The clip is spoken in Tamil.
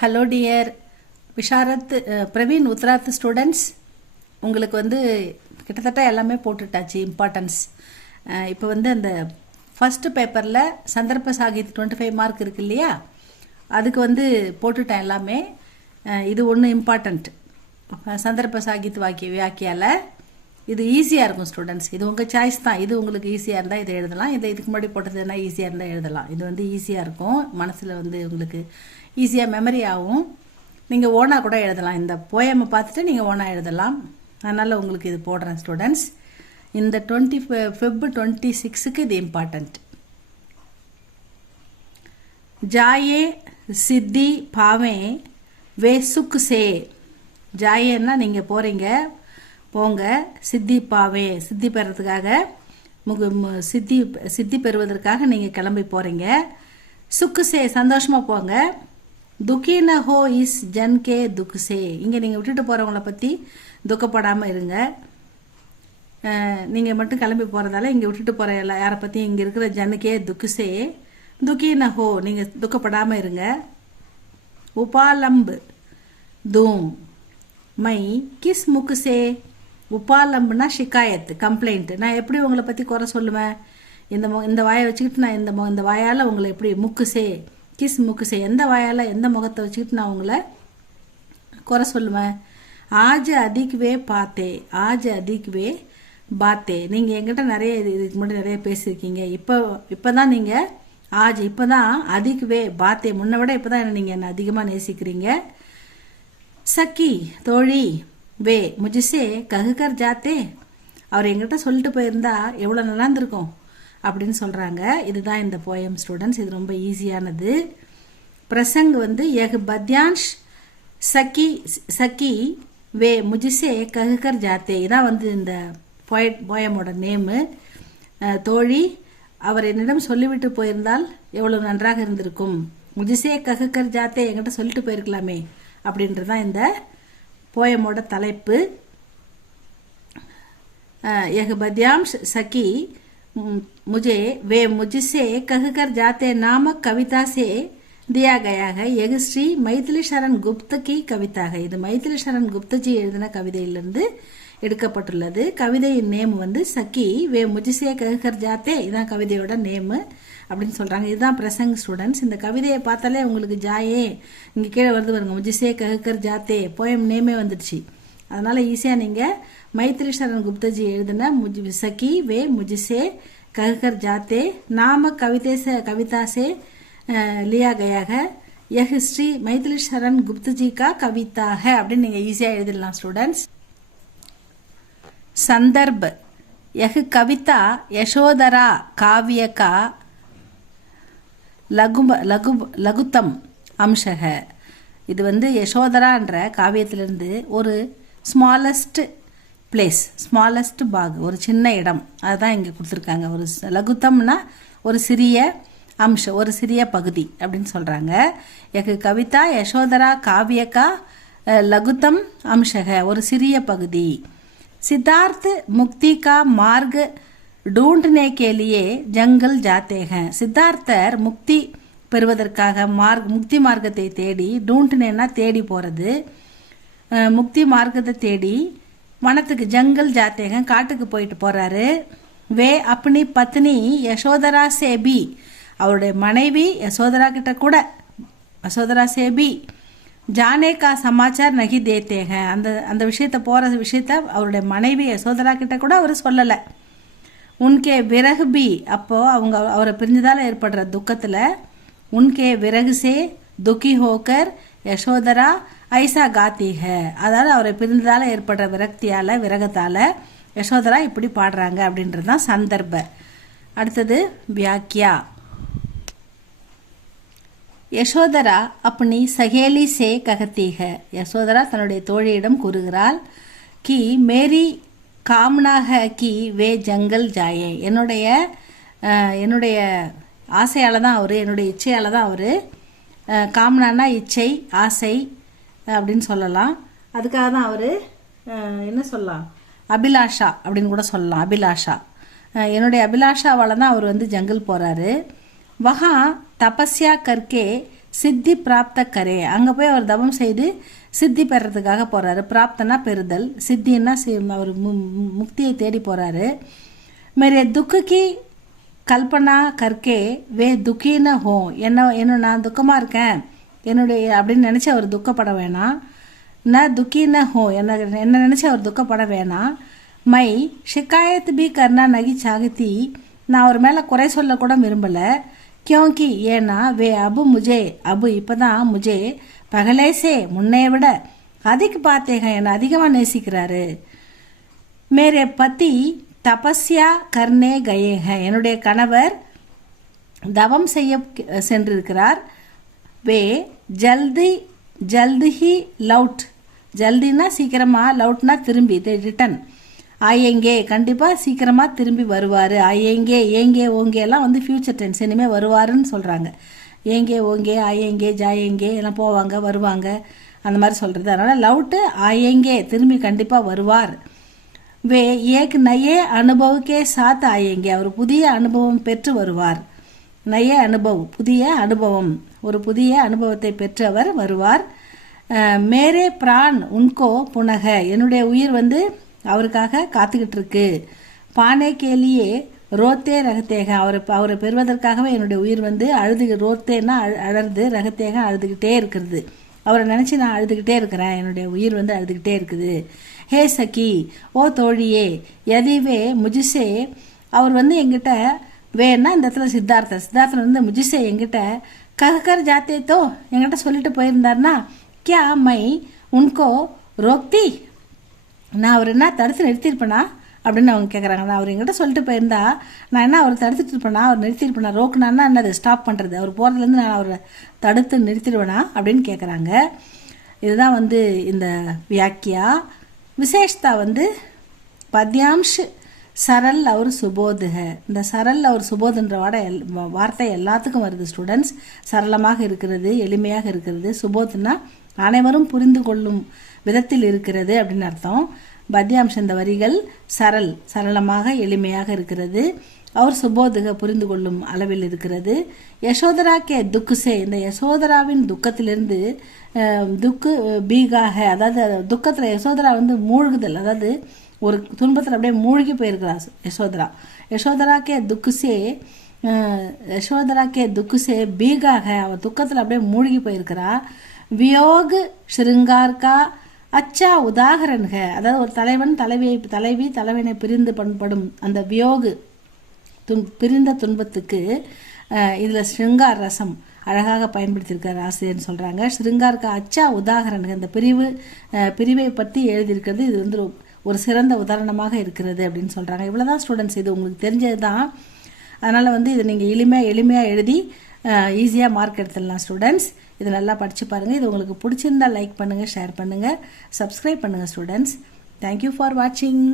Hello dear Visharad Praveen Uttarardh students, உங்களுக்கு கிட்டத்தட்ட எல்லாமே போட்டுட்டாச்சு இம்பார்ட்டன்ஸ். இப்போ அந்த ஃபஸ்ட்டு பேப்பரில் சந்தர்ப்ப சாகித் 25 மார்க் இருக்கு இல்லையா, அதுக்கு போட்டுட்டேன் எல்லாமே. இது ஒன்று இம்பார்ட்டண்ட், சந்தர்ப்ப சாகித் வியாக்கியால். இது ஈஸியாக இருக்கும் ஸ்டூடெண்ட்ஸ், இது உங்கள் சாய்ஸ் தான். இது உங்களுக்கு ஈஸியாக இருந்தால் இதை எழுதலாம், இதை இதுக்கு முன்னாடி போட்டதுன்னா ஈஸியாக இருந்தால் எழுதலாம். இது ஈஸியாக இருக்கும், மனசில் உங்களுக்கு ஈஸியாக மெமரி ஆகும். நீங்கள் ஓனாக கூட எழுதலாம், இந்த போயமை பார்த்துட்டு நீங்கள் ஓனாக எழுதலாம். அதனால் உங்களுக்கு இது போடுறேன் ஸ்டூடெண்ட்ஸ். இந்த Feb 26க்கு இது இம்பார்ட்டண்ட். ஜாயே சித்தி பாவே வே சுக் சே. ஜாயேன்னா நீங்கள் போங்க, சித்தி பாவே சித்தி பெறதுக்காக, சித்தி பெறுவதற்காக நீங்கள் கிளம்பி போகிறீங்க. சுக்கு சே சந்தோஷமாக போங்க. துக்கி ந ஹோ இஸ் ஜன் கே துக் சே. இங்கே நீங்கள் விட்டுட்டு போகிறவங்கள பற்றி துக்கப்படாமல் இருங்க. நீங்கள் மட்டும் கிளம்பி போகிறதால இங்கே விட்டுட்டு போகிற யாரை பற்றி இங்கே இருக்கிற ஜனுக்கே துக்கு சே. துக்கி ந ஹோ நீங்கள் துக்கப்படாமல் இருங்க. உபாலம்பு தூம் மை கிஸ் முக்கு சே. உபாலம்புனா ஷிகாயத், கம்ப்ளைண்ட். நான் எப்படி உங்களை பற்றி குறை சொல்லுவேன்? இந்த வாயை வச்சுக்கிட்டு நான் இந்த வாயால் உங்களை எப்படி முக்குசே, கிஸ் முக்குசே, எந்த வாயால் எந்த முகத்தை வச்சுக்கிட்டு நான் உங்களை குறை சொல்லுவேன்? ஆஜ் அதிக்வே பார்த்தே, ஆஜ் அதிக்வே பாத்தே. நீங்கள் எங்கிட்ட இதுக்கு முன்னாடி நிறைய பேசியிருக்கீங்க. இப்போ தான் நீங்கள் இப்போ தான் அதிக்வே பாத்தே, முன்ன விட இப்போ தான் நீங்கள் என்னை அதிகமாக நேசிக்கிறீங்க. சக்கி தோழி வே முஜிசே ககுகர் ஜாத்தே. அவர் எங்கிட்ட சொல்லிட்டு போயிருந்தா எவ்வளோ நல்லா இருந்திருக்கும் அப்படின்னு சொல்கிறாங்க. இதுதான் இந்த போயம் ஸ்டூடெண்ட்ஸ். இது ரொம்ப ஈஸியானது. பிரசங் எக் பத்யான்ஷ் சக்கி சக்கி வே முஜிசே ககுகர் ஜாத்தே. இதான் இந்த போயமோட நேமு. தோழி, அவர் என்னிடம் சொல்லிவிட்டு போயிருந்தால் எவ்வளவு நன்றாக இருந்திருக்கும். முஜிசே ககுகர் ஜாத்தே, என்கிட்ட சொல்லிட்டு போயிருக்கலாமே அப்படின்றதான் இந்த போயமோட தலைப்பு. यह बद्यांश सकी मुझे वे मुझसे कहकर जाते नामक कविता से दिया गया है. यह श्री मैथिली शरण गुप्त की कविता है. இது மைதிலி சரண் குப்தஜி எழுதின கவிதையிலிருந்து எடுக்கப்பட்டுள்ளது. கவிதையின் நேம் சக்கி வே முஜிசே கஹ்கர் ஜாத்தே. இதான் கவிதையோட நேமு அப்படின்னு சொல்றாங்க. இதுதான் பிரசங் ஸ்டூடெண்ட்ஸ். இந்த கவிதையை பார்த்தாலே உங்களுக்கு ஜாயே இங்கே கீழே வருது பாருங்க, முஜிசே கஹ்கர் ஜாத்தே, போயம் நேமே வந்துடுச்சு. அதனால ஈஸியாக நீங்கள் मैथिली शरण गुप्ता जी எழுதின सकी वे मुझसे कहकर जाते नामक कविता से लिया गया है. यह श्री मैथिली शरण गुप्ता जी का कविता है அப்படின்னு நீங்கள் ஈஸியாக எழுதிடலாம் ஸ்டூடெண்ட்ஸ். संदर्भ यह कविता यशोधरा काव्य का लघुतम अंश है. இது யசோதரான்ற காவியத்திலிருந்து ஒரு ஸ்மாலஸ்ட் பிளேஸ், ஸ்மாலஸ்ட் பாக், ஒரு சின்ன இடம், அதுதான் இங்கே கொடுத்துருக்காங்க. ஒரு லகுத்தம்னா ஒரு சிறிய அம்சம், ஒரு சிறிய பகுதி அப்படின்னு சொல்கிறாங்க. எக்கு கவிதா யசோதரா காவியக்கா லகுத்தம் அம்சக, ஒரு சிறிய பகுதி. சித்தார்த் முக்தி கா மார்க் ढूंढने के लिए ஜங்கல் ஜாத்தே हैं. சித்தார்த்தர் முக்தி பெறுவதற்காக முக்தி மார்க்கத்தை தேடி, டூண்ட்னேனா தேடி போகிறது, முக்தி மார்க்கத்தை தேடி வனத்துக்கு ஜங்கல் ஜாத்தேங்க காட்டுக்கு போயிட்டு போறாரு. வே அப்பனி பத்னி யசோதரா சேபி, அவருடைய மனைவி யசோதரா கிட்ட கூட, யசோதரா சேபி ஜானே கா சமாச்சார் நகி தேத்தேங்க, அந்த விஷயத்த போற விஷயத்த அவருடைய மனைவி யசோதரா கிட்ட கூட அவர் சொல்லலை. உன்கே விறகு பி, அப்போ அவரை பிரிஞ்சதால ஏற்படுற துக்கத்துல உன்கே விறகு சே துக்கி ஹோக்கர் யசோதரா ஐசா காத்தி ஹே. அதாவது அவரை பிரிந்ததால ஏற்படுற விரக்தியால, விரகத்தால யசோதரா இப்படி பாடுறாங்க அப்படின்றது தான் சந்தர்ப்ப. அடுத்தது வியாக்கியா. யசோதரா அப்படி சகேலி சே ககத்தி ஹே. யசோதரா தன்னுடைய தோழியிடம் கூறுகிறாள், கி மேரி காம்னா ஹே கி வே ஜங்கல் ஜாயே. என்னுடைய ஆசையால் தான் அவர், என்னுடைய இச்சையால் தான் அவர், காம்னானா இச்சை, ஆசை அப்படின்னு சொல்லலாம். அதுக்காக தான் அவர் என்ன சொல்லலாம், அபிலாஷா அப்படின்னு கூட சொல்லலாம். அபிலாஷா, என்னுடைய அபிலாஷாவால் தான் அவர் ஜங்கல் போகிறாரு. வஹா தபஸ்யா கர்க்கே சித்தி பிராப்த கரே, அங்கே போய் அவர் தவம் செய்து சித்தி பெறதுக்காக போகிறாரு. பிராப்தனா பெறுதல், சித்தின்னா அவர் முக்தியை தேடி போகிறாரு. மேரே துக்குக்கு கல்பனா கற்கே வே துக்கின ஹோ, என்ன நான் துக்கமாக இருக்கேன் என்னுடைய அப்படின்னு நினச்சி அவர் துக்கப்பட வேணாம். நான் துக்கின ஹோ, என்ன நினச்சி அவர் துக்கப்பட வேணாம். மை ஷிகாயத் பி கர்னா நகி சாகத்தி, நான் அவர் மேலே குறை சொல்லக்கூட விரும்பலை. கியோங்கி ஏன்னா வே அபு இப்போ தான் முஜே பகலேசே முன்னைய விட அதிக பார்த்தேங்க, என்னை அதிகமாக நேசிக்கிறாரு. மேரே பத்தி தபஸ்யா கர்னே கயேக, என்னுடைய கணவர் தவம் செய்ய சென்றிருக்கிறார். வே ஜல்தி லவுட், ஜல்தினா சீக்கிரமாக, லவுட்னா திரும்பி, ரிட்டன். ஆயேங்கே கண்டிப்பாக சீக்கிரமாக திரும்பி வருவார். ஆயேங்கே ஏங்கே ஓங்கே எல்லாம் வந்து ஃப்யூச்சர் டென்ஸ், இனிமேல் வருவாருன்னு சொல்கிறாங்க. ஏங்கே ஓங்கே ஆயேங்கே ஜாயேங்கே எல்லாம் போவாங்க வருவாங்க அந்த மாதிரி சொல்கிறது. அதனால் லவுட்டு ஆயேங்கே திரும்பி கண்டிப்பாக வருவார். வே ஏக் நயே அனுபவக்கே சாத் ஆயேங்கே, அவர் புதிய அனுபவம் பெற்று வருவார். நய அனுபவம் புதிய அனுபவம், ஒரு புதிய அனுபவத்தை பெற்று அவர் வருவார். மேரே பிரான் உன்கோ புனக, என்னுடைய உயிர் வந்து அவருக்காக காத்துக்கிட்டு இருக்கு. பானை கேலியே ரோத்தே ரகத்தேக, அவரை பெறுவதற்காகவே என்னுடைய உயிர் வந்து ரோத்தேன்னா அழறது, ரகத்தேக அழுதுகிட்டே இருக்கிறது. அவரை நினச்சி நான் அழுதுகிட்டே இருக்கிறேன், என்னுடைய உயிர் வந்து அழுதுகிட்டே இருக்குது. ஹே சகி, ஓ தோழியே, எதிவே முஜிசே, அவர் வந்து எங்கிட்ட வேணா இந்த இடத்துல சித்தார்த்தன் வந்து முஜிசே எங்கிட்ட ககர் ஜாத்தேத்தோ எங்கிட்ட சொல்லிட்டு போயிருந்தாருன்னா கியா மை உன்கோ ரோக்தி, நான் அவர் என்ன தடுத்து நிறுத்தியிருப்பேனா அப்படின்னு அவங்க கேட்குறாங்க. நான் அவர் எங்கிட்ட சொல்லிட்டு போயிருந்தா நான் என்ன அவரை தடுத்துட்டு இருப்பேனா, அவர் நிறுத்தியிருப்பேனா, ரோக்குனான்னா என்னது ஸ்டாப் பண்ணுறது, அவர் போகிறதுலேருந்து நான் அவரை தடுத்து நிறுத்திடுவேனா அப்படின்னு கேட்குறாங்க. இதுதான் வந்து இந்த வியாக்கியா. விசேஷத்தா வந்து பத்யாம்ஷ் சரல் அவர் சுபோதுக, இந்த சரல் அவர் சுபோதுன்ற வார்த்தை எல்லாத்துக்கும் வருது ஸ்டூடெண்ட்ஸ். சரளமாக இருக்கிறது, எளிமையாக இருக்கிறது. சுபோதுன்னா அனைவரும் புரிந்து கொள்ளும் விதத்தில் இருக்கிறது அப்படின்னு அர்த்தம். பத்யாம்ஷ இந்த வரிகள் சரளமாக எளிமையாக இருக்கிறது. அவர் சுபோதுக புரிந்து கொள்ளும் அளவில் இருக்கிறது. யசோதரா கே துக்குசே, இந்த யசோதராவின் துக்கத்திலிருந்து துக்கு பீகாக, அதாவது துக்கத்தில் யசோதரா வந்து மூழ்குதல், அதாவது ஒரு துன்பத்தில் அப்படியே மூழ்கி போயிருக்கிறார் யசோதரா கே துக்குசே பீகாக, அவர் துக்கத்தில் அப்படியே மூழ்கி போயிருக்கிறா. வியோக் ஸ்ருங்கார்கா அச்சா உதாகரன்க, அதாவது ஒரு தலைவனை பிரிந்து பண்படும் அந்த வியோகு பிரிந்த துன்பத்துக்கு இதில் ஸ்ருங்கார் ரசம் அழகாக பயன்படுத்தியிருக்கார் ஆசிரியர்னு சொல்கிறாங்க. ஸ்ருங்கார்கா அச்சா உதாகரன்க, இந்த பிரிவை பற்றி எழுதியிருக்கிறது இது வந்து ஒரு சிறந்த உதாரணமாக இருக்கிறது அப்படின்னு சொல்கிறாங்க. இவ்வளோதான் ஸ்டூடெண்ட்ஸ், இது உங்களுக்கு தெரிஞ்சது தான். அதனால் வந்து இதை நீங்கள் எளிமையாக எழுதி ஈஸியாக மார்க் எடுத்துடலாம் ஸ்டூடெண்ட்ஸ். இது நல்லா படித்து பாருங்கள். இது உங்களுக்கு பிடிச்சிருந்தால் லைக் பண்ணுங்கள், ஷேர் பண்ணுங்கள், சப்ஸ்கிரைப் பண்ணுங்கள் ஸ்டூடெண்ட்ஸ். தேங்க்யூ ஃபார் வாட்சிங்.